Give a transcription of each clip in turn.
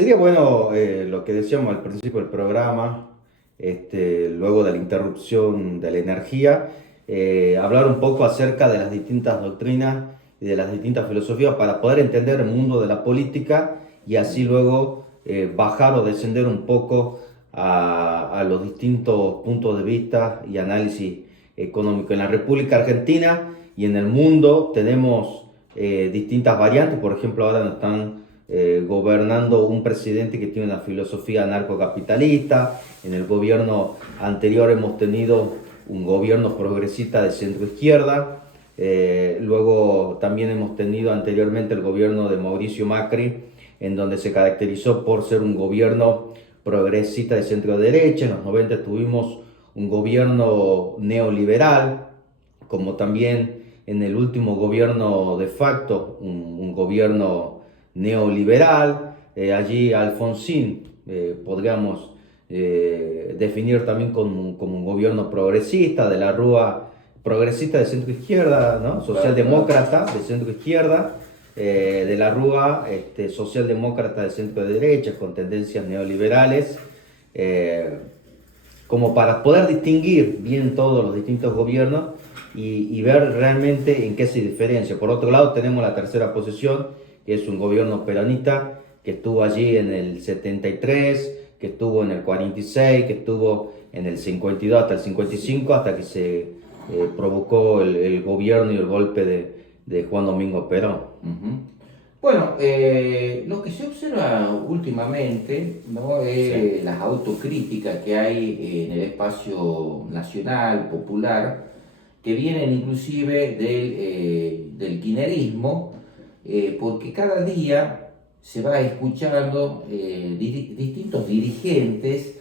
Sería bueno lo que decíamos al principio del programa, luego de la interrupción de la energía, hablar un poco acerca de las distintas doctrinas y de las distintas filosofías para poder entender el mundo de la política y así luego bajar o descender un poco a los distintos puntos de vista y análisis económico. En la República Argentina y en el mundo tenemos distintas variantes, por ejemplo, ahora nos están gobernando un presidente que tiene una filosofía anarcocapitalista. En el gobierno anterior hemos tenido un gobierno progresista de centro izquierda. Luego también hemos tenido anteriormente el gobierno de Mauricio Macri, en donde se caracterizó por ser un gobierno progresista de centro derecha. En los 90 tuvimos un gobierno neoliberal, como también en el último gobierno de facto, un gobierno neoliberal. Allí Alfonsín podríamos definir también como un gobierno progresista, de la Rúa progresista de centro izquierda, ¿no? Socialdemócrata de centro izquierda, de la Rúa socialdemócrata de centro derecha, con tendencias neoliberales, como para poder distinguir bien todos los distintos gobiernos y ver realmente en qué se diferencia. Por otro lado, tenemos la tercera posición, que es un gobierno peronista que estuvo allí en el 73, que estuvo en el 46, que estuvo en el 52 hasta el 55, hasta que se provocó el gobierno y el golpe de Juan Domingo Perón. Ujú. Bueno, lo que se observa últimamente, ¿no? Es Sí. las autocríticas que hay en el espacio nacional, popular, que vienen inclusive del kirchnerismo, porque cada día se va escuchando distintos dirigentes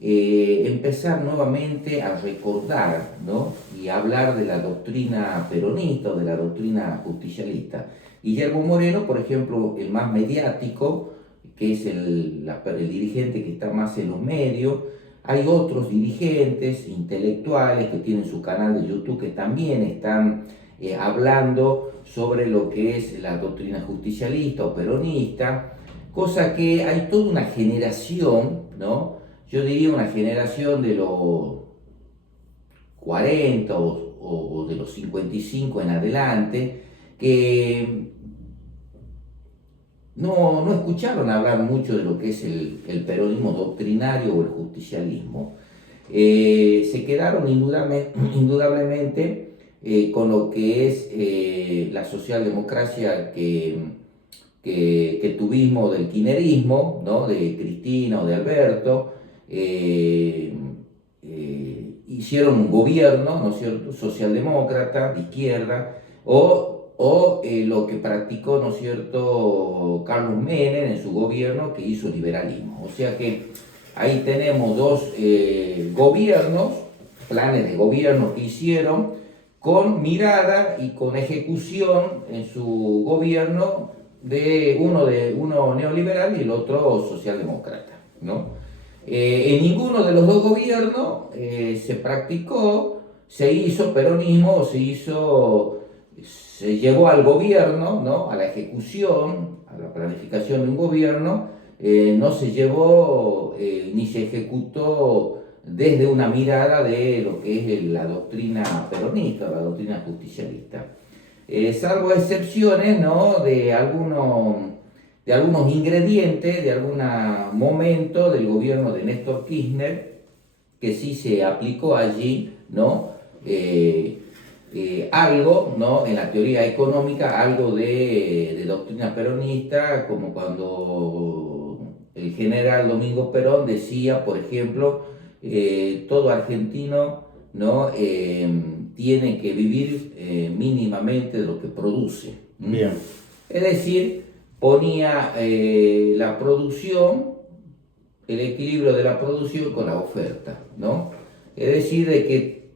empezar nuevamente a recordar, ¿no? Y hablar de la doctrina peronista o de la doctrina justicialista. Guillermo Moreno, por ejemplo, el más mediático, que es el dirigente que está más en los medios. Hay otros dirigentes intelectuales que tienen su canal de YouTube que también están hablando sobre lo que es la doctrina justicialista o peronista, cosa que hay toda una generación, ¿no? Yo diría una generación de los 40 o de los 55 en adelante, que no escucharon hablar mucho de lo que es el peronismo doctrinario o el justicialismo. Se quedaron indudablemente con lo que es la socialdemocracia que tuvimos del kirchnerismo, ¿no? De Cristina o de Alberto. Hicieron un gobierno, ¿no es cierto?, socialdemócrata, de izquierda, o lo que practicó, ¿no es cierto?, Carlos Menem en su gobierno, que hizo liberalismo. O sea que ahí tenemos dos gobiernos, planes de gobierno que hicieron, con mirada y con ejecución en su gobierno de uno neoliberal y el otro socialdemócrata, ¿no? En ninguno de los dos gobiernos se practicó, se hizo peronismo, se llegó al gobierno, ¿no? A la ejecución, a la planificación de un gobierno, no se llevó ni se ejecutó desde una mirada de lo que es la doctrina peronista, la doctrina justicialista. Salvo excepciones, ¿no? De algunos ingredientes, de algún momento del gobierno de Néstor Kirchner, que sí se aplicó allí, ¿no? Algo, ¿no? En la teoría económica, algo de doctrina peronista, como cuando el general Domingo Perón decía, por ejemplo, todo argentino, ¿no? Tiene que vivir mínimamente de lo que produce. Bien. Es decir, ponía la producción, el equilibrio de la producción con la oferta, ¿no? Es decir, de que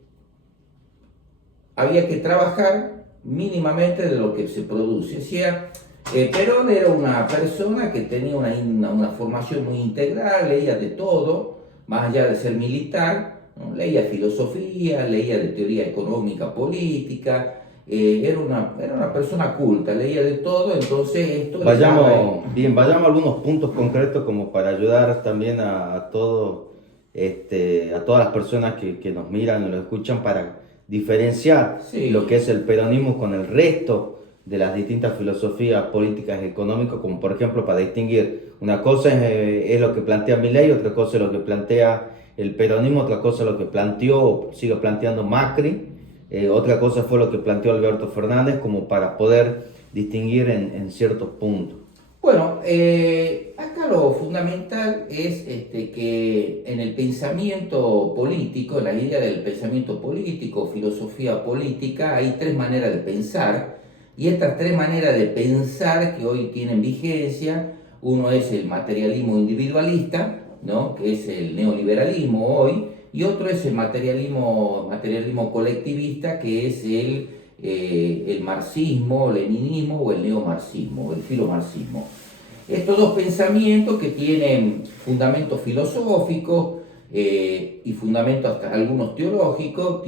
había que trabajar mínimamente de lo que se produce. O sea, Perón era una persona que tenía una formación muy integral, leía de todo, más allá de ser militar, ¿no? Leía filosofía, leía de teoría económica, política, era una persona culta, leía de todo, entonces esto le daba... Vayamos a algunos puntos concretos como para ayudar también a todos, a todas las personas que nos miran y nos escuchan para diferenciar lo que Sí, es el peronismo con el resto de las distintas filosofías políticas y económicas, como por ejemplo para distinguir, una cosa es lo que plantea Milei, otra cosa es lo que plantea el peronismo, otra cosa es lo que planteó o sigue planteando Macri. Otra cosa fue lo que planteó Alberto Fernández como para poder distinguir en ciertos puntos. bueno, acá lo fundamental es que en el pensamiento político, en la idea del pensamiento político, filosofía política, hay tres maneras de pensar, y estas tres maneras de pensar que hoy tienen vigencia, uno es el materialismo individualista, ¿no? Que es el neoliberalismo hoy, y otro es el materialismo colectivista, que es el marxismo, leninismo o el neomarxismo, el filomarxismo. Estos dos pensamientos que tienen fundamentos filosóficos y fundamentos hasta algunos teológicos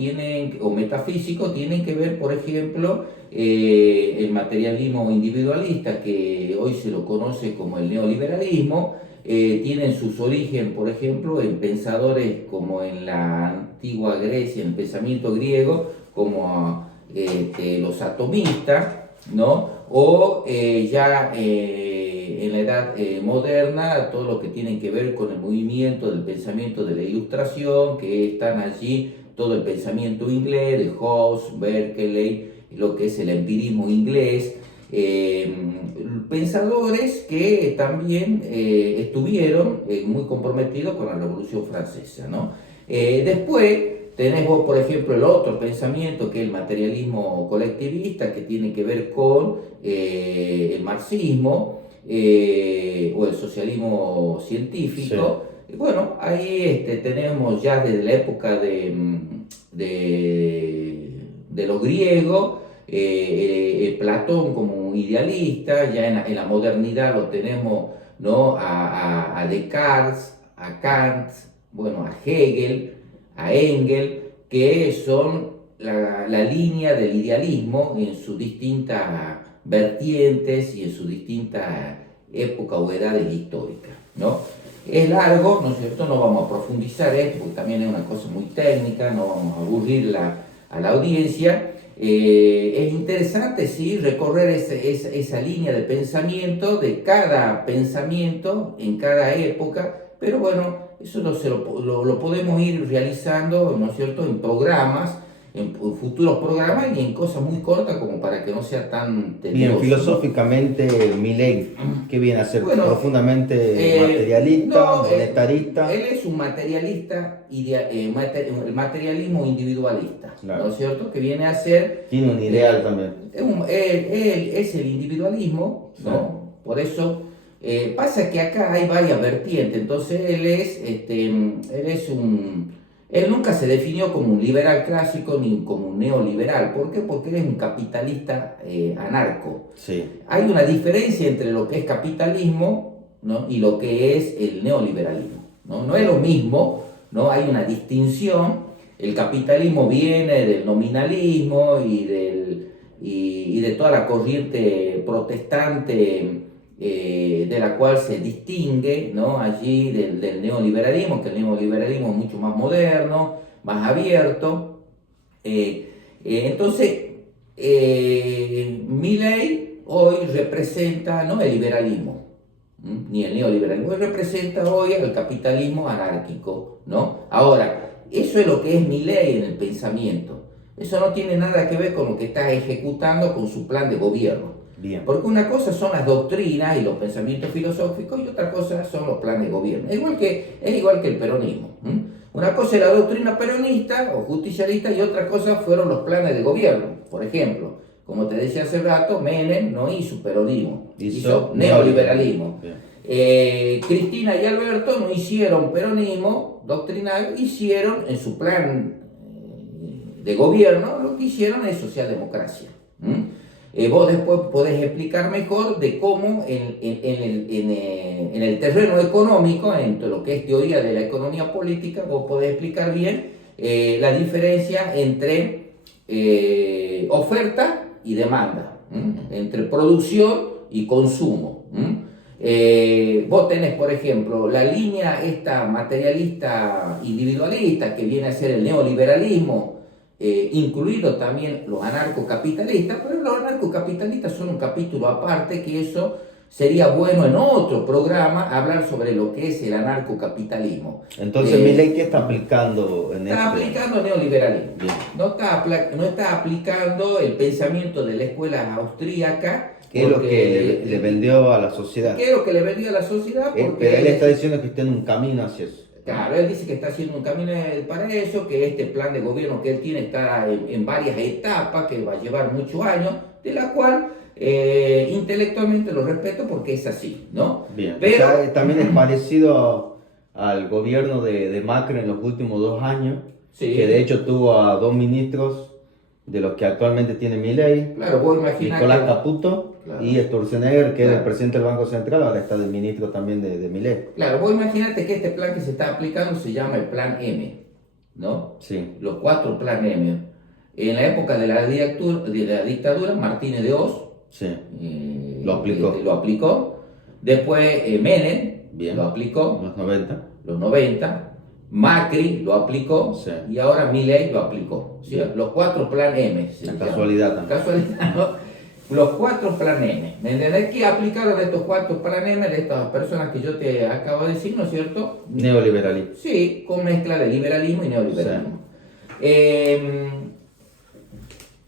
o metafísicos tienen que ver, por ejemplo, el materialismo individualista, que hoy se lo conoce como el neoliberalismo, tienen sus orígenes, por ejemplo, en pensadores como en la antigua Grecia, en el pensamiento griego, como los atomistas, ¿no? O ya en la edad moderna, todo lo que tiene que ver con el movimiento del pensamiento de la Ilustración, que están allí todo el pensamiento inglés, de Hobbes, Berkeley, lo que es el empirismo inglés, pensadores que también estuvieron muy comprometidos con la Revolución Francesa, ¿no? Después tenés vos, por ejemplo, el otro pensamiento que es el materialismo colectivista, que tiene que ver con el marxismo o el socialismo científico. Sí. Bueno, ahí tenemos ya desde la época de los griegos, Platón como un idealista, ya en la modernidad lo tenemos, ¿no? A Descartes, a Kant, bueno, a Hegel, a Engels, que son la línea del idealismo en sus distintas vertientes y en sus distintas épocas o edades históricas, ¿no? Es largo, ¿no es cierto? No vamos a profundizar esto, porque también es una cosa muy técnica, no vamos a aburrir a la audiencia. Es interesante, sí, recorrer esa línea de pensamiento, de cada pensamiento en cada época, pero bueno, eso lo podemos ir realizando, ¿no es cierto?, en programas, en futuros programas y en cosas muy cortas como para que no sea tan tedioso. Bien, filosóficamente, Milei, ¿qué viene a ser? Bueno, profundamente materialista, no, monetarista. él es un materialista, el materialismo individualista, claro, ¿no es cierto? Que viene a ser... Tiene un ideal también. Él es el individualismo, ¿no? Sí. Por eso pasa que acá hay varias vertientes, entonces él nunca se definió como un liberal clásico ni como un neoliberal. ¿Por qué? Porque él es un capitalista anarco. Sí. Hay una diferencia entre lo que es capitalismo, ¿no?, y lo que es el neoliberalismo, ¿no? No es lo mismo, ¿no? Hay una distinción. El capitalismo viene del nominalismo y de toda la corriente protestante de la cual se distingue, ¿no?, allí del neoliberalismo, que el neoliberalismo es mucho más moderno, más abierto. Entonces, Milei hoy representa no el liberalismo, ni el neoliberalismo, él representa hoy al capitalismo anárquico, ¿no? Ahora, eso es lo que es Milei en el pensamiento. Eso no tiene nada que ver con lo que está ejecutando con su plan de gobierno. Bien. Porque una cosa son las doctrinas y los pensamientos filosóficos y otra cosa son los planes de gobierno. Es igual que el peronismo. Una cosa es la doctrina peronista o justicialista y otra cosa fueron los planes de gobierno. Por ejemplo, como te decía hace rato, Menem no hizo peronismo, hizo neoliberalismo. Cristina y Alberto no hicieron peronismo doctrinal, hicieron en su plan de gobierno, lo que hicieron es socialdemocracia. Vos después podés explicar mejor de cómo en el terreno económico, en lo que es teoría de la economía política, vos podés explicar bien la diferencia entre oferta y demanda, entre producción y consumo. Vos tenés, por ejemplo, la línea esta materialista individualista que viene a ser el neoliberalismo, incluido también los anarcocapitalistas, pero los anarcocapitalistas son un capítulo aparte, que eso sería bueno en otro programa hablar sobre lo que es el anarcocapitalismo. Entonces, Milei, ¿qué está aplicando en Está aplicando neoliberalismo. Bien. No está aplicando el pensamiento de la escuela austríaca. ¿Qué es lo que le vendió a la sociedad? ¿Qué es lo que le vendió a la sociedad? Pero él está diciendo que está en un camino hacia eso. Claro, él dice que está haciendo un camino para eso, que este plan de gobierno que él tiene está en varias etapas, que va a llevar muchos años, de la cual intelectualmente lo respeto porque es así, ¿no? Bien, pero o sea, también es parecido al gobierno de Macri en los últimos 2 años, sí, que de hecho tuvo a 2 ministros de los que actualmente tiene Milei, claro, vos imaginás Nicolás Caputo, claro, y Sturzenegger, que claro, es el presidente del Banco Central, ahora está de ministro también de Milei. Claro, vos imaginate que este plan que se está aplicando se llama el Plan M, ¿no? Sí. Los 4 Plan M. En la época de la dictadura, Martínez de Oz Sí. Lo aplicó. Lo aplicó. Después Menem Bien. lo aplicó. Los 90. Los 90. Macri lo aplicó. Sí. Y ahora Milei lo aplicó. ¿Sí? Los 4 Plan M. La casualidad también. Casualidad, ¿no? Los 4 Plan M. ¿Me entendés? ¿Qué aplicaron estos 4 Plan M de estas personas que yo te acabo de decir, ¿no es cierto? Neoliberalismo. Sí, con mezcla de liberalismo y neoliberalismo. Sí.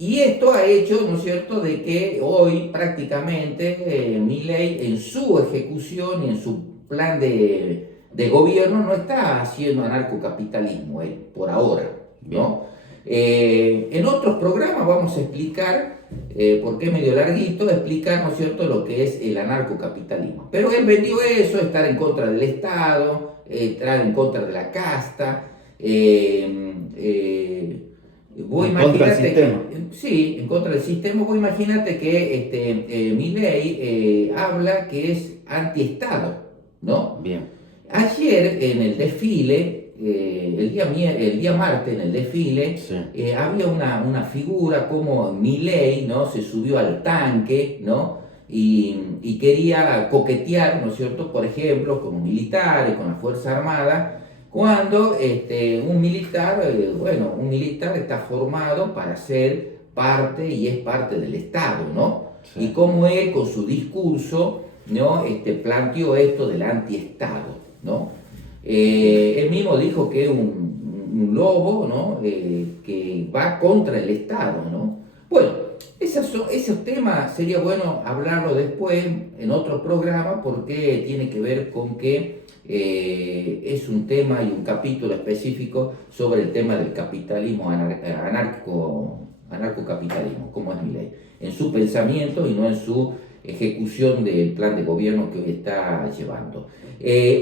Y esto ha hecho, ¿no es cierto?, de que hoy prácticamente Milei en su ejecución y en su plan de gobierno no está haciendo anarcocapitalismo por ahora, ¿no? En otros programas vamos a explicar, porque es medio larguito, explicar, ¿no es cierto?, lo que es el anarcocapitalismo. Pero él vendió eso, estar en contra del Estado, estar en contra de la casta, vos en contra del sistema. Sí, en contra del sistema. Vos imagínate que Milei habla que es antiestado, ¿no? Bien. Ayer en el desfile, el día martes en el desfile, Sí. había una figura como Milei, ¿no? Se subió al tanque, ¿no? Y quería coquetear, ¿no es cierto?, por ejemplo, con militares, con la Fuerza Armada, cuando un militar está formado para ser parte y es parte del Estado, ¿no? Sí. Y como él con su discurso, ¿no?, planteó esto del antiestado, ¿no? Él mismo dijo que es un lobo, ¿no?, que va contra el Estado, ¿no? Bueno, esos temas sería bueno hablarlo después en otro programa, porque tiene que ver con que es un tema y un capítulo específico sobre el tema del capitalismo anarcocapitalismo, como es Milei, en su pensamiento y no en su ejecución del plan de gobierno que hoy está llevando.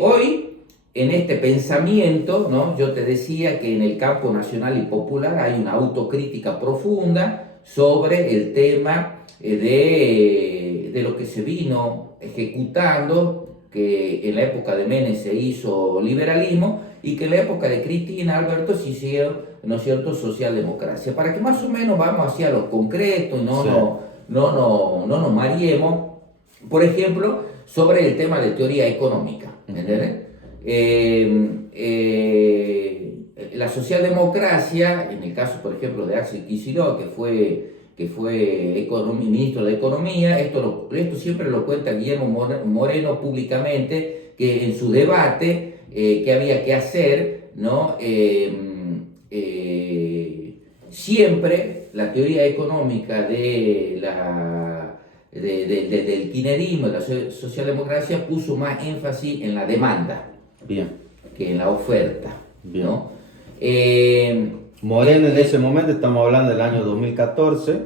Hoy, en este pensamiento, ¿no?, yo te decía que en el campo nacional y popular hay una autocrítica profunda sobre el tema de lo que se vino ejecutando, que en la época de Menem se hizo liberalismo y que en la época de Cristina Alberto se hicieron, ¿no es cierto?, socialdemocracia. Para que más o menos vamos hacia lo concreto y no nos mareemos, por ejemplo, sobre el tema de teoría económica, ¿entendés? La socialdemocracia, en el caso, por ejemplo, de Axel Kicillof, que fue ministro de Economía, esto siempre lo cuenta Guillermo Moreno públicamente, que en su debate que había que hacer, ¿no?, siempre la teoría económica del kirchnerismo, de la socialdemocracia, puso más énfasis en la demanda. Bien. Que en la oferta. Bien. ¿No? Moreno en ese momento, estamos hablando del año 2014,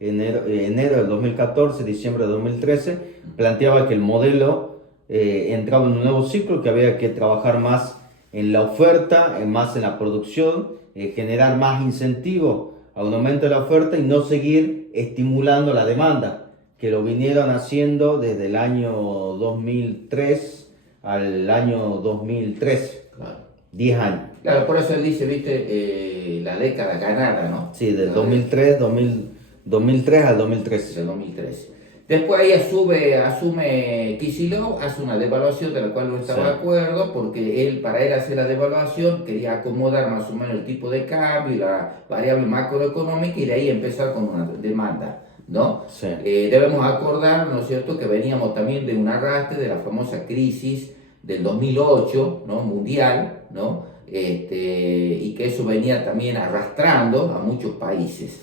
enero del 2014, diciembre de 2013, planteaba que el modelo entraba en un nuevo ciclo, que había que trabajar más en la oferta, más en la producción, generar más incentivo a un aumento de la oferta y no seguir estimulando la demanda, que lo vinieron haciendo desde el año 2003 al año 2013. Claro. 10 años. Claro, por eso él dice, viste, la década ganada, ¿no? Sí, del 2003 al 2013. Del 2013. Después ahí asume Kicillof, hace una devaluación de la cual no estaba de acuerdo, porque para él hacer la devaluación quería acomodar más o menos el tipo de cambio y la variable macroeconómica y de ahí empezar con una demanda, ¿no? Sí. Debemos acordar, ¿no es cierto?, que veníamos también de un arrastre de la famosa crisis del 2008, ¿no?, mundial, ¿no? Y que eso venía también arrastrando a muchos países.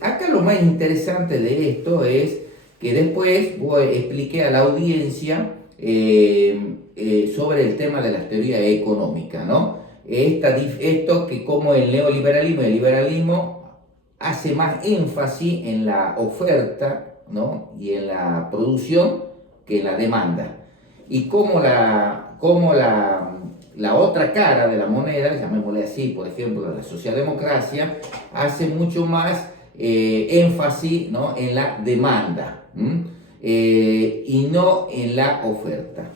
Acá lo más interesante de esto es que después expliqué a la audiencia sobre el tema de las teorías económicas, ¿no? Esto que como el neoliberalismo y el liberalismo hace más énfasis en la oferta, ¿no?, y en la producción que en la demanda. Y como la otra cara de la moneda, llamémosle así, por ejemplo, la socialdemocracia, hace mucho más énfasis, ¿no?, en la demanda y no en la oferta.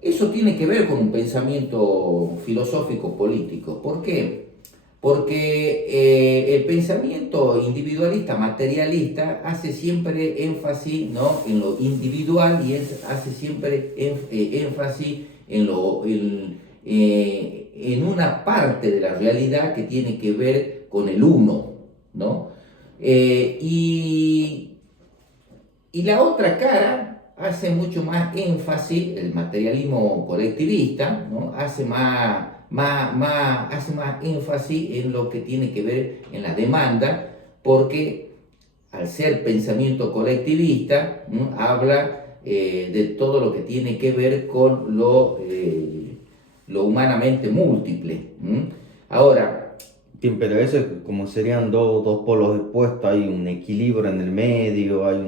Eso tiene que ver con un pensamiento filosófico político. ¿Por qué? Porque el pensamiento individualista, materialista, hace siempre énfasis, ¿no?, en lo individual y hace siempre énfasis en una parte de la realidad que tiene que ver con el uno, ¿no? Y la otra cara hace mucho más énfasis, el materialismo colectivista, ¿no?, hace más énfasis en lo que tiene que ver en la demanda, porque al ser pensamiento colectivista, ¿no?, habla de todo lo que tiene que ver con lo humanamente múltiple. Ahora, Bien, pero eso es como serían dos polos expuestos, hay un equilibrio en el medio, hay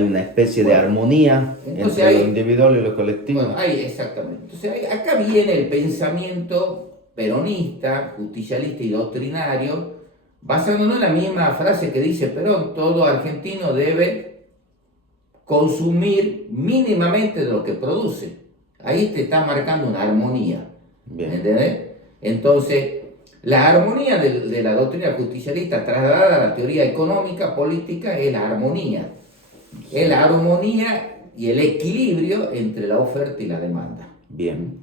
una especie de armonía entre lo individual y lo colectivo. Bueno, exactamente. Entonces acá viene el pensamiento peronista, justicialista y doctrinario, basándonos en la misma frase que dice Perón: todo argentino debe consumir mínimamente de lo que produce. Ahí te está marcando una armonía. Bien. ¿Entendés? Entonces, la armonía de la doctrina justicialista trasladada a la teoría económica, política, es la armonía. Sí. Es la armonía y el equilibrio entre la oferta y la demanda. Bien.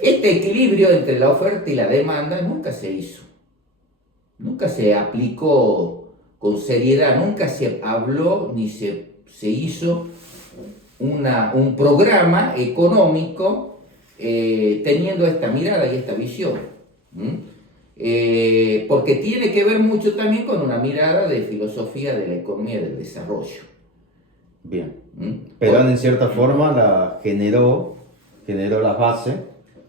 Este equilibrio entre la oferta y la demanda nunca se hizo. Nunca se aplicó con seriedad, nunca se habló ni se hizo un programa económico teniendo esta mirada y esta visión. Porque tiene que ver mucho también con una mirada de filosofía de la economía y del desarrollo. Bien. Perón en cierta forma generó las bases.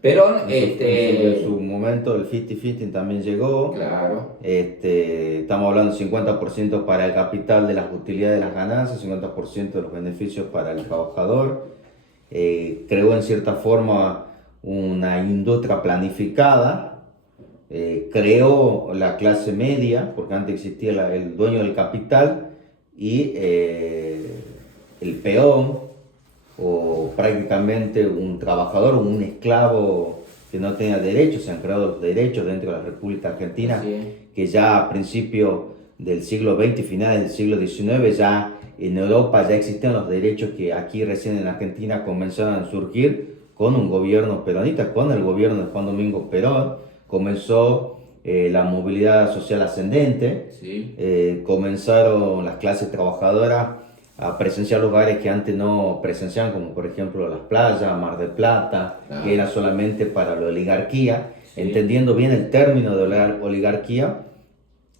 Perón, en su momento el 50-50 también llegó. Claro. Estamos hablando del 50% para el capital de las utilidades de las ganancias, 50% de los beneficios para el trabajador. Creó en cierta forma una industria planificada. Creó la clase media, porque antes existía el dueño del capital y el peón, o prácticamente un trabajador o un esclavo que no tenía derechos. Se han creado los derechos dentro de la República Argentina, que ya a principios del siglo XX y finales del siglo XIX, ya en Europa ya existían los derechos que aquí recién en Argentina comenzaron a surgir con un gobierno peronista, con el gobierno de Juan Domingo Perón. Comenzó la movilidad social ascendente, comenzaron las clases trabajadoras a presenciar lugares que antes no presenciaban, como por ejemplo las playas, Mar del Plata, que era solamente para la oligarquía. Entendiendo bien el término de oligarquía,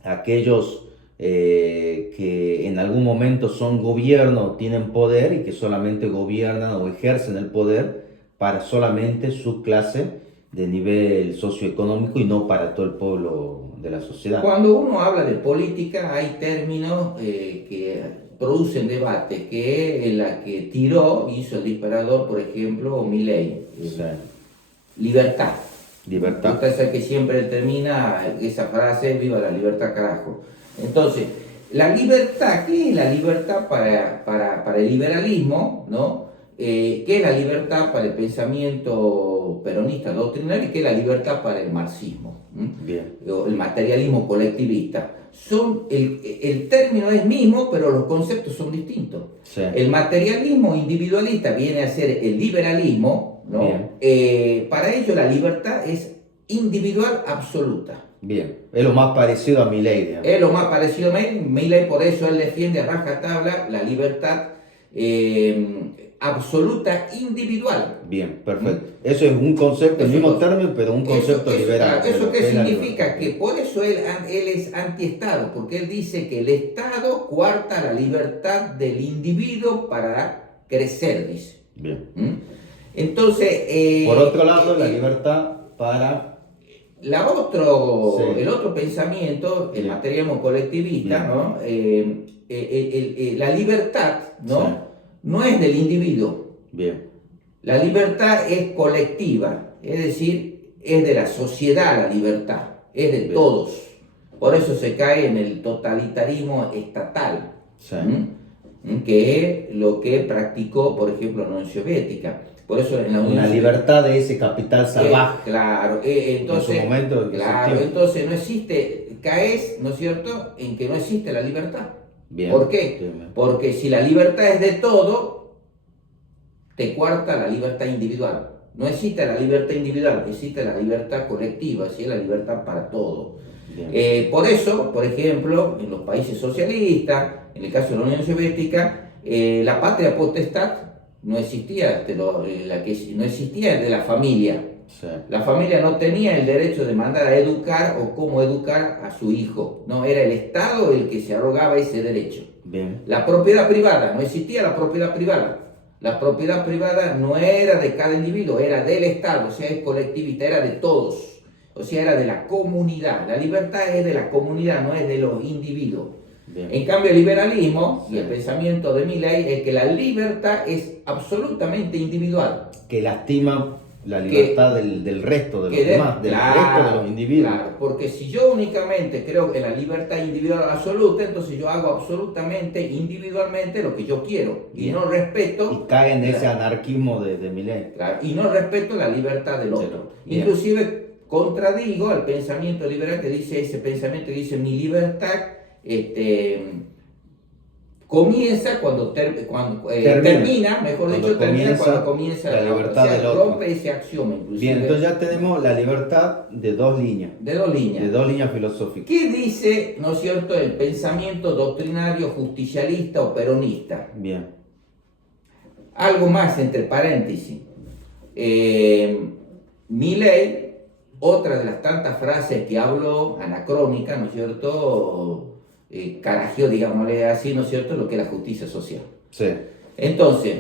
aquellos que en algún momento son gobierno, tienen poder y que solamente gobiernan o ejercen el poder para solamente su clase de nivel socioeconómico y no para todo el pueblo de la sociedad. Cuando uno habla de política hay términos que producen debate, que es la que hizo el disparador, por ejemplo, Milei. Libertad. Libertad. Usted sabe que siempre termina esa frase: viva la libertad, carajo. Entonces, la libertad, ¿qué es la libertad para el liberalismo, ¿no? qué es la libertad para el pensamiento peronista doctrinario y qué es la libertad para el marxismo, Bien. o el materialismo colectivista. El término es mismo, pero los conceptos son distintos. Sí. El materialismo individualista viene a ser el liberalismo, ¿no? Para ello la libertad es individual absoluta. Bien, es lo más parecido a Milei, digamos. Es lo más parecido a Milei, por eso él defiende a rajatabla la libertad absoluta individual. Bien, perfecto. Eso es un concepto, el mismo término, pero un concepto liberal. ¿Eso qué significa? Que por eso él es antiestado, porque él dice que el Estado coarta la libertad del individuo para crecer, dice. Bien. Entonces... por otro lado, la libertad para... El otro pensamiento, el materialismo colectivista, ¿no? La libertad, ¿no? Sí. No es del individuo. Bien. La libertad es colectiva, es decir, es de la sociedad la libertad, es de Bien. todos. Por eso se cae en el totalitarismo estatal, Sí. que es lo que practicó, por ejemplo, la Unión Soviética. Por eso en la Unión Una libertad de ese capital salvaje. Claro, entonces, en su momento claro, entonces no existe, caes, ¿no es cierto?, en que no existe la libertad. Bien. ¿Por qué? Bien. Porque si la libertad es de todo, te coarta la libertad individual. No existe la libertad individual, existe la libertad colectiva, ¿sí? La libertad para todo. Por eso, por ejemplo, en los países socialistas, en el caso de la Unión Soviética, la patria potestad no existía, no existía de la familia. Sí. La familia no tenía el derecho de mandar a educar o cómo educar a su hijo. No, era el Estado el que se arrogaba ese derecho. Bien. La propiedad privada, no existía la propiedad privada. La propiedad privada no era de cada individuo, era del Estado, o sea, es colectivista, era de todos. O sea, era de la comunidad. La libertad es de la comunidad, no es de los individuos. Bien. En cambio, el liberalismo y el pensamiento de Milei es que la libertad es absolutamente individual. Que lastima la libertad del resto de los demás, del resto de los individuos. Claro, porque si yo únicamente creo en la libertad individual absoluta, entonces yo hago absolutamente, individualmente lo que yo quiero. Bien. Y no respeto... Y cae en ese anarquismo de Milei. Claro, y no respeto la libertad del otro. Bien. Inclusive contradigo al pensamiento liberal que dice, ese pensamiento que dice mi libertad comienza cuando termina, mejor dicho, termina cuando comienza la libertad del otro. Rompe ese axioma, inclusive. Bien, entonces ya tenemos la libertad de dos líneas. De dos líneas. De dos líneas filosóficas. ¿Qué dice, no es cierto, el pensamiento doctrinario justicialista o peronista? Bien. Algo más entre paréntesis. Milei, otra de las tantas frases que habló, anacrónica, ¿no es cierto?, carajeó, digámosle así, ¿no es cierto?, lo que es la justicia social. Sí. Entonces,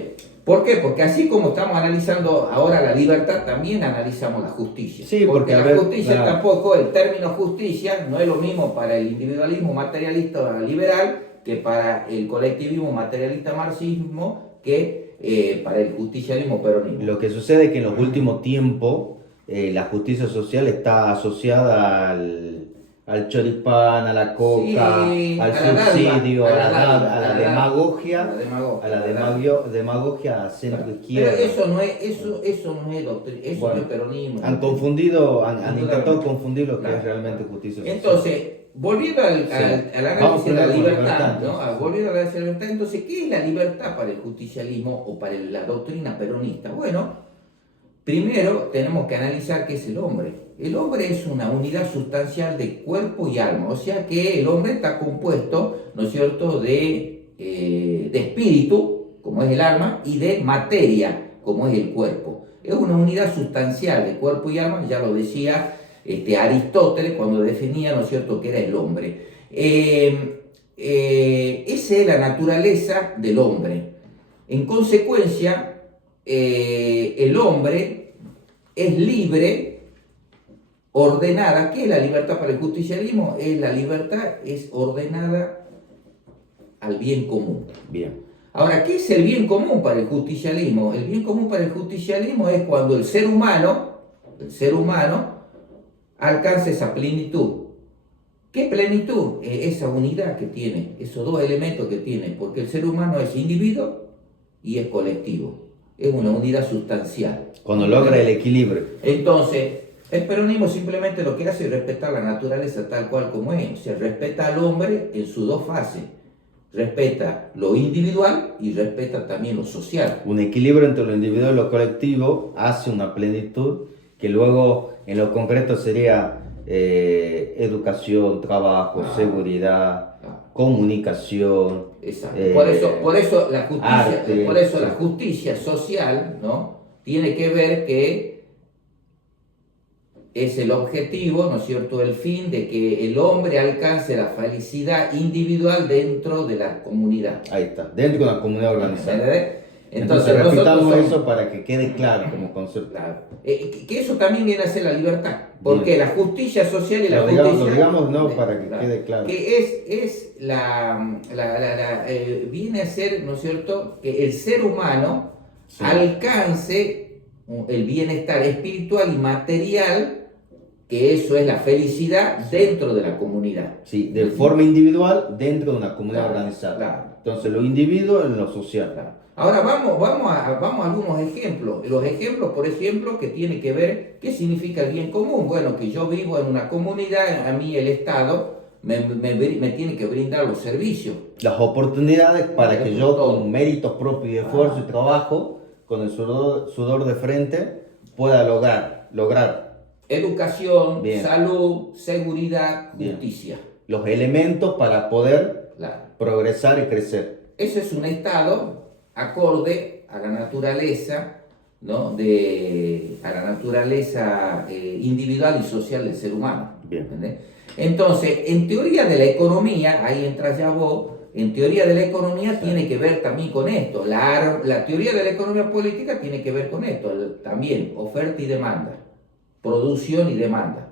¿por qué? Porque así como estamos analizando ahora la libertad, también analizamos la justicia. Sí, porque la justicia tampoco, el término justicia no es lo mismo para el individualismo materialista liberal que para el colectivismo materialista marxismo que para el justicialismo peronismo. Lo que sucede es que en los últimos tiempos la justicia social está asociada al choripán, a la coca, sí, al subsidio, a la demagogia, demagogia centro izquierda. Pero eso no es doctrina, eso no es peronismo. Han intentado confundir lo que es realmente justicia social. Entonces, volviendo al análisis de la libertad, ¿no? Volviendo al análisis de la libertad, entonces, ¿qué es la libertad para el justicialismo o para la doctrina peronista? Bueno, primero tenemos que analizar qué es el hombre. El hombre es una unidad sustancial de cuerpo y alma, o sea que el hombre está compuesto, ¿no es cierto?, de espíritu, como es el alma, y de materia, como es el cuerpo. Es una unidad sustancial de cuerpo y alma, ya lo decía Aristóteles cuando definía, ¿no es cierto?, que era el hombre. Esa es la naturaleza del hombre. En consecuencia, el hombre es libre, ordenada. ¿Qué es la libertad para el justicialismo? La libertad es ordenada al bien común. Bien. Ahora, ¿qué es el bien común para el justicialismo? El bien común para el justicialismo es cuando el ser humano alcanza esa plenitud. ¿Qué plenitud? Esa unidad que tiene, esos dos elementos que tiene, porque el ser humano es individuo y es colectivo. es una unidad sustancial. Cuando logra el equilibrio. Entonces, el peronismo simplemente lo que hace es respetar la naturaleza tal cual como es. O sea, respeta al hombre en sus dos fases. Respeta lo individual y respeta también lo social. Un equilibrio entre lo individual y lo colectivo hace una plenitud que luego en lo concreto sería educación, trabajo, seguridad, comunicación. Exacto. Por eso la justicia, arte, por eso la justicia social, ¿no? Tiene que ver que es el objetivo, ¿no es cierto?, el fin de que el hombre alcance la felicidad individual dentro de la comunidad. Ahí está, dentro de una comunidad organizada. ¿Entendés? Entonces repitamos eso para que quede claro como concepto. Claro. Que eso también viene a ser la libertad, porque Bien. la justicia social y la Lo justicia... digamos no para que quede claro. Que viene a ser, ¿no es cierto?, que el ser humano Sí. alcance el bienestar espiritual y material, que eso es la felicidad dentro de la comunidad. Sí, de forma individual dentro de una comunidad Claro, organizada. claro. Entonces lo individuo en lo social. Claro. Ahora vamos a algunos ejemplos. Los ejemplos, por ejemplo, que tiene que ver qué significa el bien común. Bueno, que yo vivo en una comunidad, a mí el Estado me tiene que brindar los servicios. Las oportunidades para que yo Todo. con méritos propios y esfuerzo y trabajo, con el sudor de frente, pueda lograr Educación, Bien. salud, seguridad, Bien. justicia. los elementos para poder Claro. progresar y crecer. Ese es un Estado acorde a la naturaleza, ¿no? A la naturaleza individual y social del ser humano. Bien. ¿Entendés? Entonces, en teoría de la economía, ahí entra ya vos, en teoría de la economía tiene que ver también con esto. La teoría de la economía política tiene que ver con esto, también oferta y demanda, producción y demanda.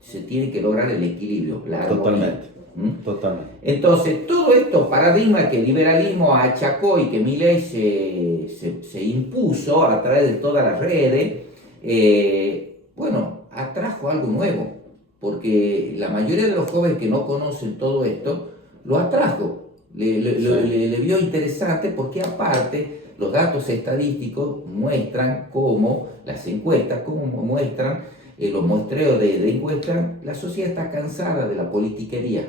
Se tiene que lograr el equilibrio, la armonía. Totalmente. ¿Mm? Totalmente. Entonces, todo estos paradigmas que el liberalismo achacó y que Milei se impuso a través de todas las redes, bueno, atrajo algo nuevo, porque la mayoría de los jóvenes que no conocen todo esto, lo atrajo, le vio interesante, porque aparte los datos estadísticos muestran cómo, las encuestas, cómo muestran los muestreos de encuestas, la sociedad está cansada de la politiquería,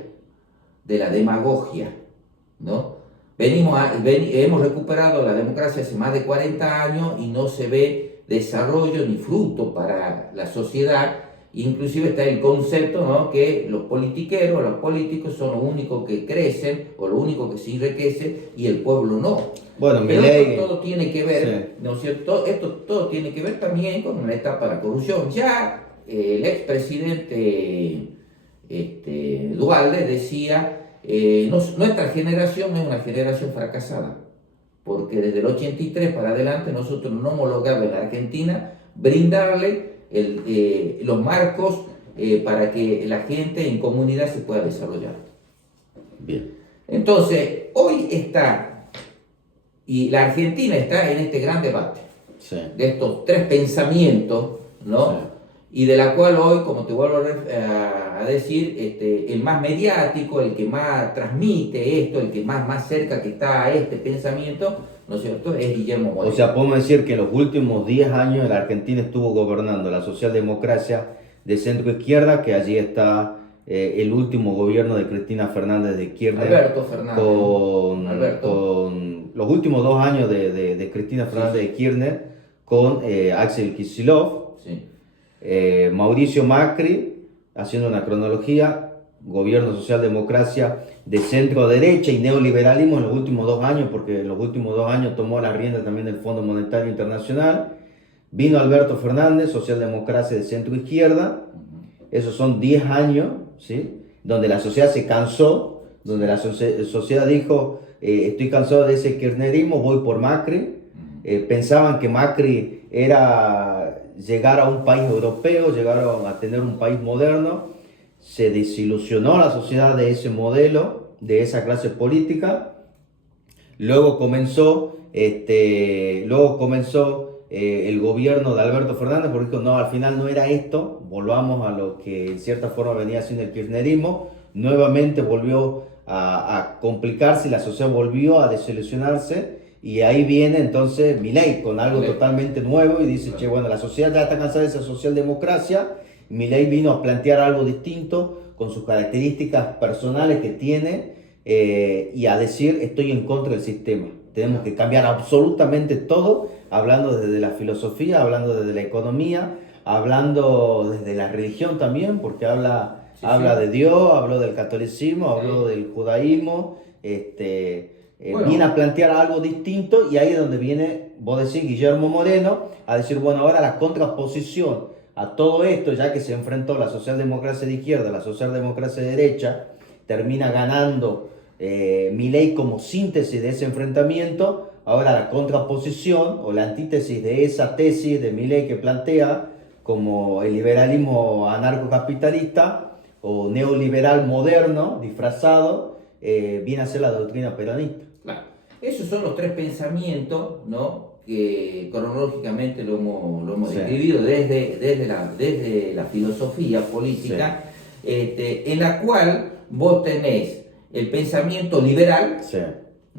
de la demagogia, ¿no? Hemos recuperado la democracia hace más de 40 años y no se ve desarrollo ni fruto para la sociedad. Inclusive está el concepto, ¿no?, que los politiqueros, los políticos son los únicos que crecen o los únicos que se enriquecen y el pueblo no. Bueno, Pero Milei, esto todo tiene que ver, sí. ¿no es cierto? Esto todo tiene que ver también con una etapa de la corrupción. Ya el expresidente Dualde decía, nuestra generación es una generación fracasada, porque desde el 83 para adelante nosotros no hemos logrado en la Argentina brindarle los marcos para que la gente en comunidad se pueda desarrollar. Bien. Entonces, hoy está, y la Argentina está en este gran debate, Sí. de estos tres pensamientos, ¿no? Sí. Y de la cual hoy, como te vuelvo a decir, el más mediático, el que más transmite esto, el que más cerca que está a este pensamiento, ¿no es cierto?, es Guillermo Moreno. O sea, podemos decir que en los últimos 10 años la Argentina estuvo gobernando la socialdemocracia de centro izquierda, que allí está el último gobierno de Cristina Fernández de Kirchner. Alberto Fernández. Con los últimos 2 años de Cristina Fernández de Kirchner, con Axel Kicillof, Sí. Mauricio Macri, haciendo una cronología, gobierno socialdemocracia de centro derecha y neoliberalismo en los últimos 2 años, porque en los últimos 2 años tomó la rienda también del Fondo Monetario Internacional. Vino Alberto Fernández, socialdemocracia de centro izquierda. Esos son 10 años, ¿sí?, donde la sociedad se cansó, donde la sociedad dijo, estoy cansado de ese kirchnerismo, voy por Macri. Pensaban que Macri era llegar a un país europeo, llegar a tener un país moderno. Se desilusionó la sociedad de ese modelo, de esa clase política. Luego comenzó el gobierno de Alberto Fernández, porque dijo, no, al final no era esto, volvamos a lo que en cierta forma venía haciendo el kirchnerismo. Nuevamente volvió a complicarse y la sociedad volvió a desilusionarse, Y ahí viene entonces Milei con algo Milei. totalmente nuevo y dice, Claro. che, bueno, la sociedad ya está cansada de esa socialdemocracia. Milei vino a plantear algo distinto con sus características personales que tiene y a decir, estoy en contra del sistema. Tenemos que cambiar absolutamente todo, hablando desde la filosofía, hablando desde la economía, hablando desde la religión también, porque Sí, habla sí. de Dios, habló del catolicismo, habló Sí. del judaísmo, viene a Bueno, plantear algo distinto y ahí es donde viene, vos decís, Guillermo Moreno, a decir, bueno, ahora la contraposición a todo esto, ya que se enfrentó la socialdemocracia de izquierda, la socialdemocracia de derecha, termina ganando Milei como síntesis de ese enfrentamiento. Ahora la contraposición o la antítesis de esa tesis de Milei que plantea como el liberalismo anarcocapitalista o neoliberal moderno, disfrazado, viene a ser la doctrina peronista. claro. Esos son los tres pensamientos, ¿no? Que cronológicamente lo hemos Sí, describido desde la filosofía sí, política, en la cual vos tenés el pensamiento liberal, sí,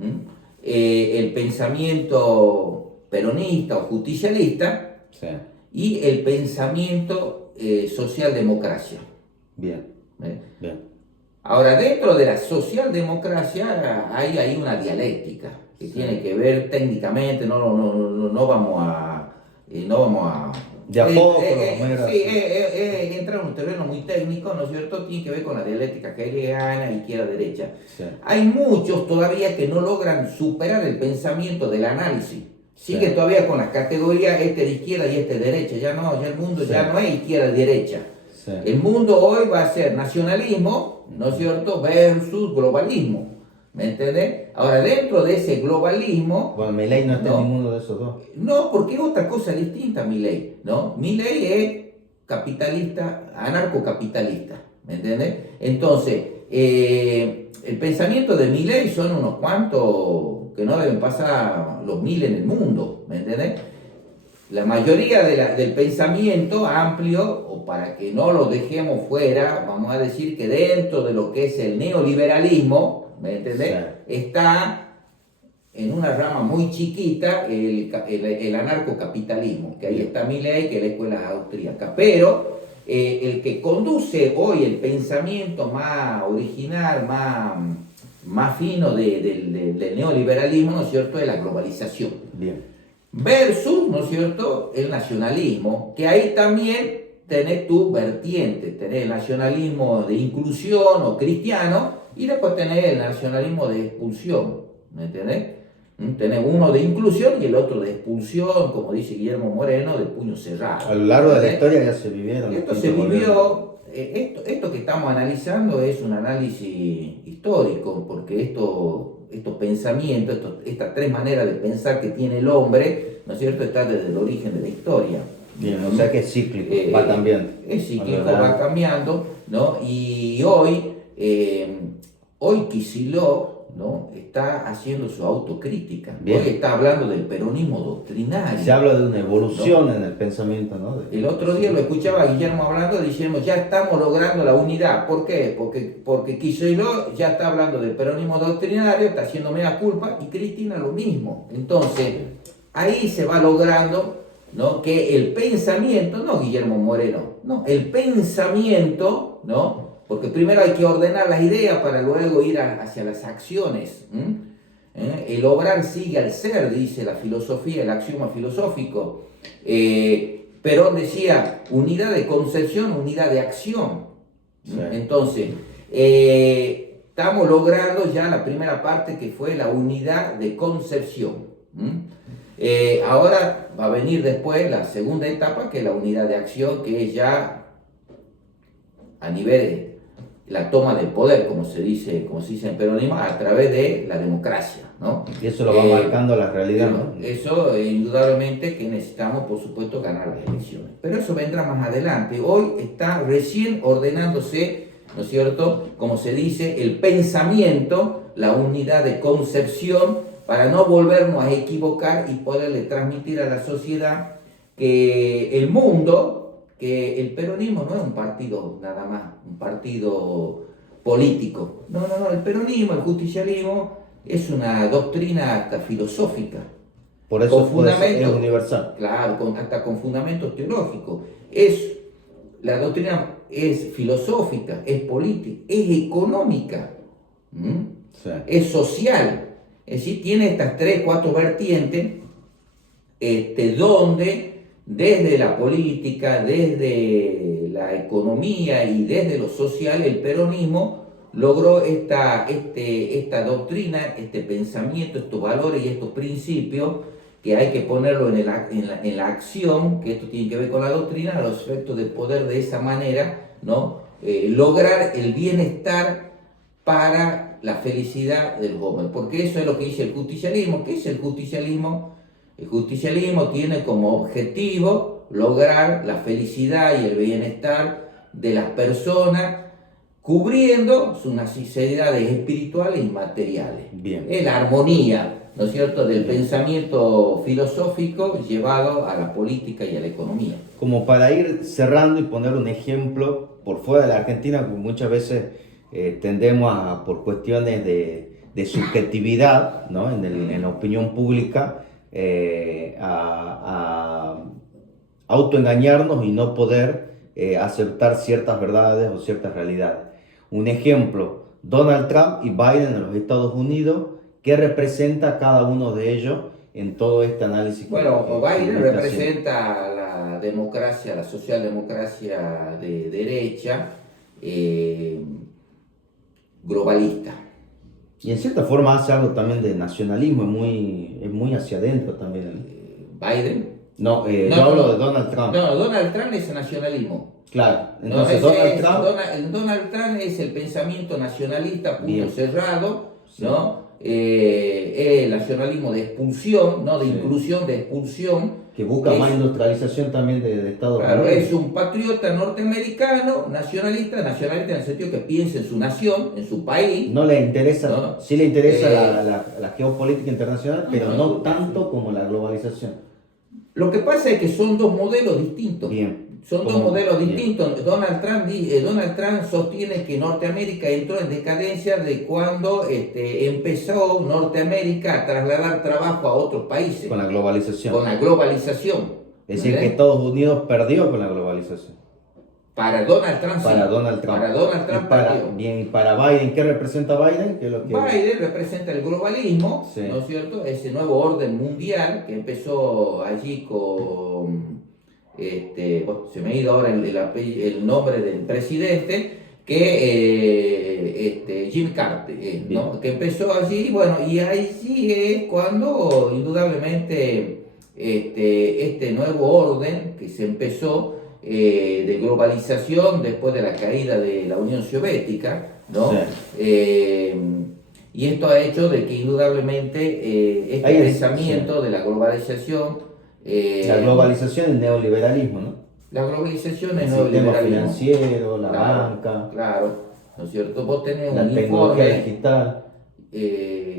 ¿m? El pensamiento peronista o justicialista sí. y el pensamiento socialdemocracia. Bien, ¿Eh? bien. Ahora, dentro de la socialdemocracia hay una dialéctica que Sí. tiene que ver técnicamente, no vamos a... no vamos a De a poco, lo vamos a ir sí, así. entra en un terreno muy técnico, ¿no es cierto? Tiene que ver con la dialéctica hegeliana, izquierda-derecha. Sí, Hay muchos todavía que no logran superar el pensamiento del análisis. Siguen sí, todavía con las categorías este de izquierda y este de derecha. Ya no, ya el mundo sí, ya no es izquierda-derecha. sí. El mundo hoy va a ser nacionalismo, ¿no es cierto?, versus globalismo. ¿Me entiendes? Ahora, dentro de ese globalismo, Bueno, Milei no está en no, ninguno de esos dos. no, porque es otra cosa distinta mi ley, ¿no? Mi ley es capitalista, anarcocapitalista, ¿me entiendes? Entonces, el pensamiento de mi ley son unos cuantos que no deben pasar los 1000 en el mundo, ¿me entiendes? La mayoría del pensamiento amplio, o para que no lo dejemos fuera, vamos a decir que dentro de lo que es el neoliberalismo, ¿me entendés? Sí. Está en una rama muy chiquita el anarcocapitalismo, que ahí Bien. está Milley, que es la escuela austríaca. Pero el que conduce hoy el pensamiento más original, más fino del neoliberalismo, ¿no es cierto?, es la globalización. Bien. Versus, ¿no es cierto?, el nacionalismo, que ahí también tenés tu vertiente, tenés el nacionalismo de inclusión o cristiano y después tenés el nacionalismo de expulsión, ¿me entendés? Tenés uno de inclusión y el otro de expulsión, como dice Guillermo Moreno, de puño cerrado. A lo largo de la ¿entendés? historia ya se vivieron. Esto se distintos gobiernos. vivió, esto que estamos analizando es un análisis histórico, porque estos pensamientos, estas tres maneras de pensar que tiene el hombre, ¿no es cierto?, está desde el origen de la historia. Bien, o sea que es cíclico, va cambiando. Es cíclico, ¿Verdad? va cambiando, ¿no? Y hoy Kicillof, ¿no?, está haciendo su autocrítica. Bien. Hoy está hablando del peronismo doctrinario. Se habla de una evolución en el pensamiento, ¿no? El otro día lo escuchaba a Guillermo hablando, diciendo, ya estamos logrando la unidad. ¿Por qué? Porque Kicillof ya está hablando del peronismo doctrinario, está haciendo mea culpa, y Cristina lo mismo. Entonces, ahí se va logrando, ¿no?, que el pensamiento, no Guillermo Moreno, no, el pensamiento, ¿no?, porque primero hay que ordenar las ideas para luego ir hacia las acciones. El obrar sigue al ser, dice la filosofía, el axioma filosófico. Perón decía, unidad de concepción, unidad de acción. Sí. Entonces, estamos logrando ya la primera parte, que fue la unidad de concepción. Ahora va a venir después la segunda etapa, que es la unidad de acción, que es ya a nivel de la toma del poder, como se dice en peronismo, a través de la democracia, ¿no? Y eso lo va marcando la realidad, ¿no? Eso indudablemente que necesitamos, por supuesto, ganar las elecciones. Pero eso vendrá más adelante. Hoy está recién ordenándose, ¿no es cierto?, como se dice, el pensamiento, la unidad de concepción, para no volvernos a equivocar y poderle transmitir a la sociedad que el mundo, que el peronismo no es un partido nada más, un partido político. No, el peronismo, el justicialismo, es una doctrina hasta filosófica, Por con eso puede ser, es fundamentos, universal. claro, hasta con fundamentos teológicos. La doctrina es filosófica, es política, es económica, Sí. es social. Es decir, tiene estas tres, cuatro vertientes, donde desde la política, desde la economía y desde lo social, el peronismo logró esta doctrina, este pensamiento, estos valores y estos principios que hay que ponerlo en la acción, que esto tiene que ver con la doctrina, a los efectos de poder de esa manera, ¿no? Lograr el bienestar para la felicidad del joven, porque eso es lo que dice el justicialismo. ¿Qué es el justicialismo? El justicialismo tiene como objetivo lograr la felicidad y el bienestar de las personas, cubriendo sus necesidades espirituales y materiales. Bien. Es la armonía, ¿no es cierto?, del pensamiento filosófico llevado a la política y a la economía. Como para ir cerrando y poner un ejemplo, por fuera de la Argentina, muchas veces tendemos por cuestiones de subjetividad, ¿no? En la opinión pública, a autoengañarnos y no poder aceptar ciertas verdades o ciertas realidades. Un ejemplo, Donald Trump y Biden en los Estados Unidos, ¿qué representa cada uno de ellos en todo este análisis? Bueno, Biden está representa la democracia, la socialdemocracia de derecha, globalista. Y en cierta forma hace algo también de nacionalismo, es muy hacia adentro también. Biden. No, yo hablo de Donald Trump. No, Donald Trump es nacionalismo. Claro, entonces Donald Trump es el pensamiento nacionalista, punto bien. cerrado, Sí. ¿no? El nacionalismo de expulsión, no de Sí. inclusión, de expulsión. Que busca más industrialización también de Estados Claro, Unidos. es un patriota norteamericano, nacionalista en el sentido que piensa en su nación, en su país. No le interesa, ¿no? sí le interesa la geopolítica internacional, pero no tanto como la globalización. Lo que pasa es que son dos modelos distintos. Bien. Son dos modelos Bien. distintos. Donald Trump sostiene que Norteamérica entró en decadencia de cuando empezó Norteamérica a trasladar trabajo a otros países. Con la globalización. Con la globalización. Es decir, que Estados Unidos perdió con la globalización. Para Donald Trump, para sí. Donald Trump. Para Donald Trump perdió. Bien, y para Biden, ¿qué representa Biden? ¿Qué es lo que... Biden representa el globalismo, sí. ¿no es cierto? Ese nuevo orden mundial que empezó allí con... se me ha ido ahora el nombre del presidente, que Jimmy Carter, ¿no? Que empezó allí, bueno, y allí es cuando indudablemente este nuevo orden que se empezó de globalización después de la caída de la Unión Soviética, ¿no? Sí. Y esto ha hecho de que indudablemente este pensamiento de la globalización... la globalización es neoliberalismo, ¿no? La globalización es el sistema neoliberalismo. financiero, la banca, claro, ¿no es cierto? Vos tenés la un tecnología informe, digital.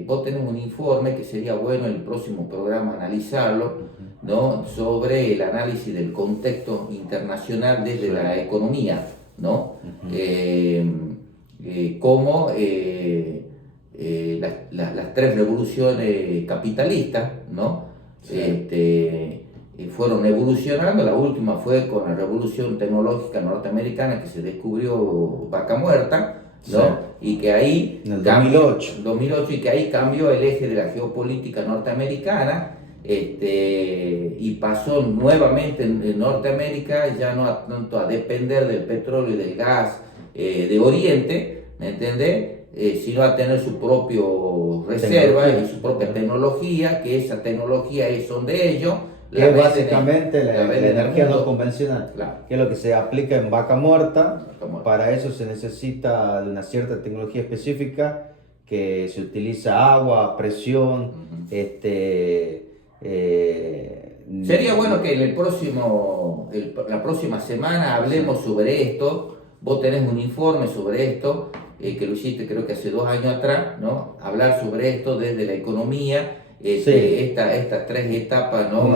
Vos tenés un informe que sería bueno en el próximo programa analizarlo, ¿no? Sobre el análisis del contexto internacional desde la economía, ¿no? Cómo las tres revoluciones capitalistas, ¿no? Sí. Fueron evolucionando. La última fue con la revolución tecnológica norteamericana, que se descubrió vaca muerta, ¿no? Sí. Y que ahí en el 2008, y que ahí cambió el eje de la geopolítica norteamericana, y pasó nuevamente en Norteamérica ya no tanto a depender del petróleo y del gas de Oriente, ¿me entendés? Sino a tener su propio reserva y su propia tecnología, que esa tecnología son de ellos. Que es básicamente la energía no convencional, claro. Que es lo que se aplica en vaca muerta. Para eso se necesita de una cierta tecnología específica, que se utiliza agua, presión. Sería bueno que en la próxima semana hablemos sobre esto. Vos tenés un informe sobre esto, que lo hiciste creo que hace 2 años atrás, ¿no? Hablar sobre esto desde la economía. Estas tres etapas, ¿no?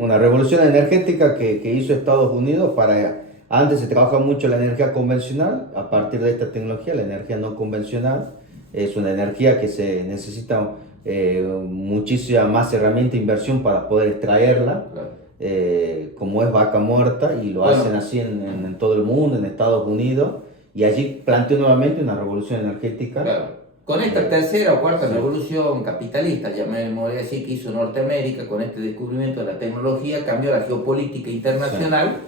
Una revolución energética que hizo Estados Unidos antes se trabajaba mucho la energía convencional, a partir de esta tecnología, la energía no convencional, es una energía que se necesita muchísima más herramienta e inversión para poder extraerla, como es Vaca Muerta, y lo hacen así en todo el mundo, en Estados Unidos, y allí planteó nuevamente una revolución energética. Claro. Con esta tercera o cuarta revolución capitalista, llamémosle así, que hizo Norteamérica, con este descubrimiento de la tecnología, cambió la geopolítica internacional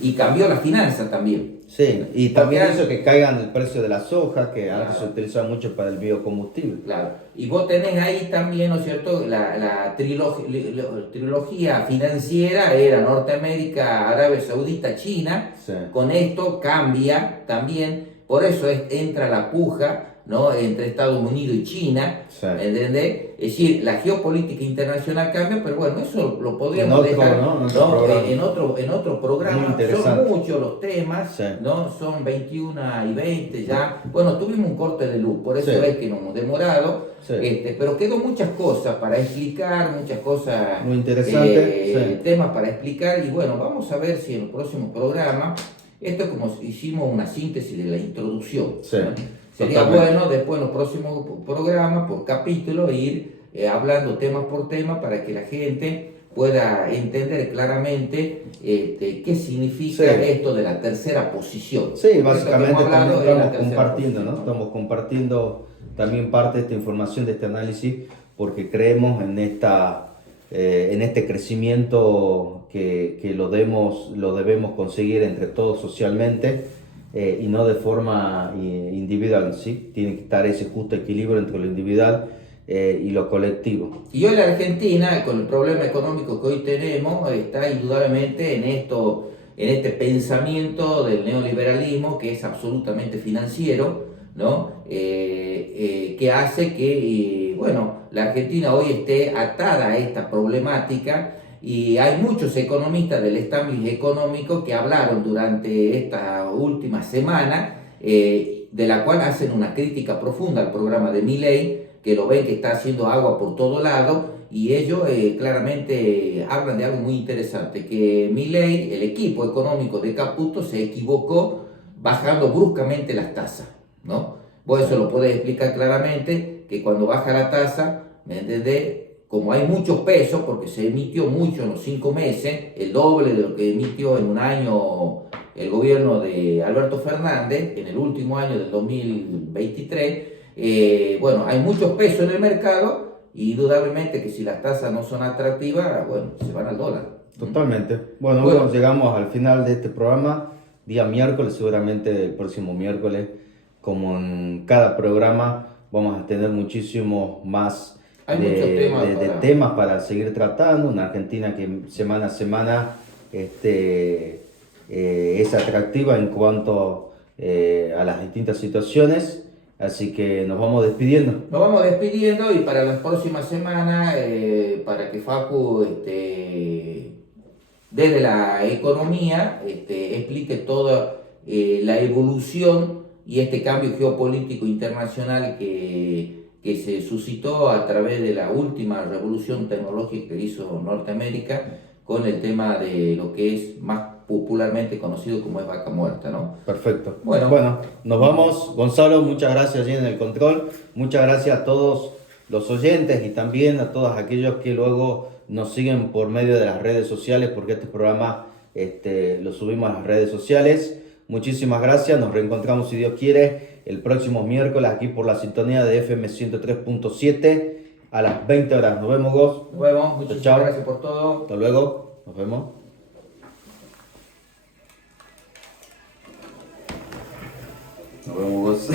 y cambió la finanza también. Sí, y también hizo que caigan el precio de la soja, que antes se utilizaba mucho para el biocombustible. Claro, y vos tenés ahí también, ¿no es cierto?, la trilogía financiera era Norteamérica, Arabia Saudita, China. Sí. Con esto cambia también, por eso entra la puja, ¿no?, entre Estados Unidos y China, Sí. ¿entendés? Es decir, la geopolítica internacional cambia, pero bueno, eso lo podríamos dejar en otro programa. Son muchos los temas, sí, ¿no? Son 21 y 20 ya. Bueno, tuvimos un corte de luz, por eso, sí, es que nos hemos demorado, sí, pero quedó muchas cosas para explicar, muchas cosas muy interesantes, sí, temas para explicar, y bueno, vamos a ver si en el próximo programa, esto es como si hicimos una síntesis de la introducción, sí, ¿no? Sería bueno después en los próximos programas, por capítulo, ir hablando tema por tema para que la gente pueda entender claramente qué significa, sí, esto de la tercera posición. Sí, básicamente también estamos compartiendo, ¿no? Estamos compartiendo también parte de esta información, de este análisis, porque creemos en este crecimiento que lo debemos conseguir entre todos socialmente. Y no de forma individual, ¿sí? Tiene que estar ese justo equilibrio entre lo individual y lo colectivo. Y hoy la Argentina, con el problema económico que hoy tenemos, está indudablemente en este pensamiento del neoliberalismo, que es absolutamente financiero, ¿no? Que hace que, bueno, la Argentina hoy esté atada a esta problemática. Y hay muchos economistas del establishment económico que hablaron durante esta última semana, de la cual hacen una crítica profunda al programa de Milei, que lo ven que está haciendo agua por todo lado, y ellos claramente hablan de algo muy interesante, que Milei, el equipo económico de Caputo, se equivocó bajando bruscamente las tasas, ¿no? Vos eso lo podés explicar claramente, que cuando baja la tasa, ¿me entendés?, como hay muchos pesos, porque se emitió mucho en los 5 meses, el doble de lo que emitió en un año el gobierno de Alberto Fernández, en el último año del 2023, bueno, hay muchos pesos en el mercado, y indudablemente que si las tasas no son atractivas, bueno, se van al dólar. Totalmente. Bueno, llegamos al final de este programa, día miércoles, seguramente el próximo miércoles, como en cada programa, vamos a tener muchísimos más temas para seguir tratando. Una Argentina que semana a semana es atractiva en cuanto a las distintas situaciones. Así que nos vamos despidiendo. Nos vamos despidiendo, y para las próximas semanas, para que Facu desde la economía explique toda la evolución y este cambio geopolítico internacional que se suscitó a través de la última revolución tecnológica que hizo Norteamérica, con el tema de lo que es más popularmente conocido como es Vaca Muerta, ¿no? Perfecto. Bueno, nos vamos. Gonzalo, muchas gracias allí en el control. Muchas gracias a todos los oyentes y también a todos aquellos que luego nos siguen por medio de las redes sociales, porque este programa lo subimos a las redes sociales. Muchísimas gracias. Nos reencontramos, si Dios quiere, el próximo miércoles aquí por la sintonía de FM 103.7 a las 20 horas. Nos vemos, Gos. Nos vemos. Muchas gracias por todo. Hasta luego. Nos vemos. Nos vemos, Gos.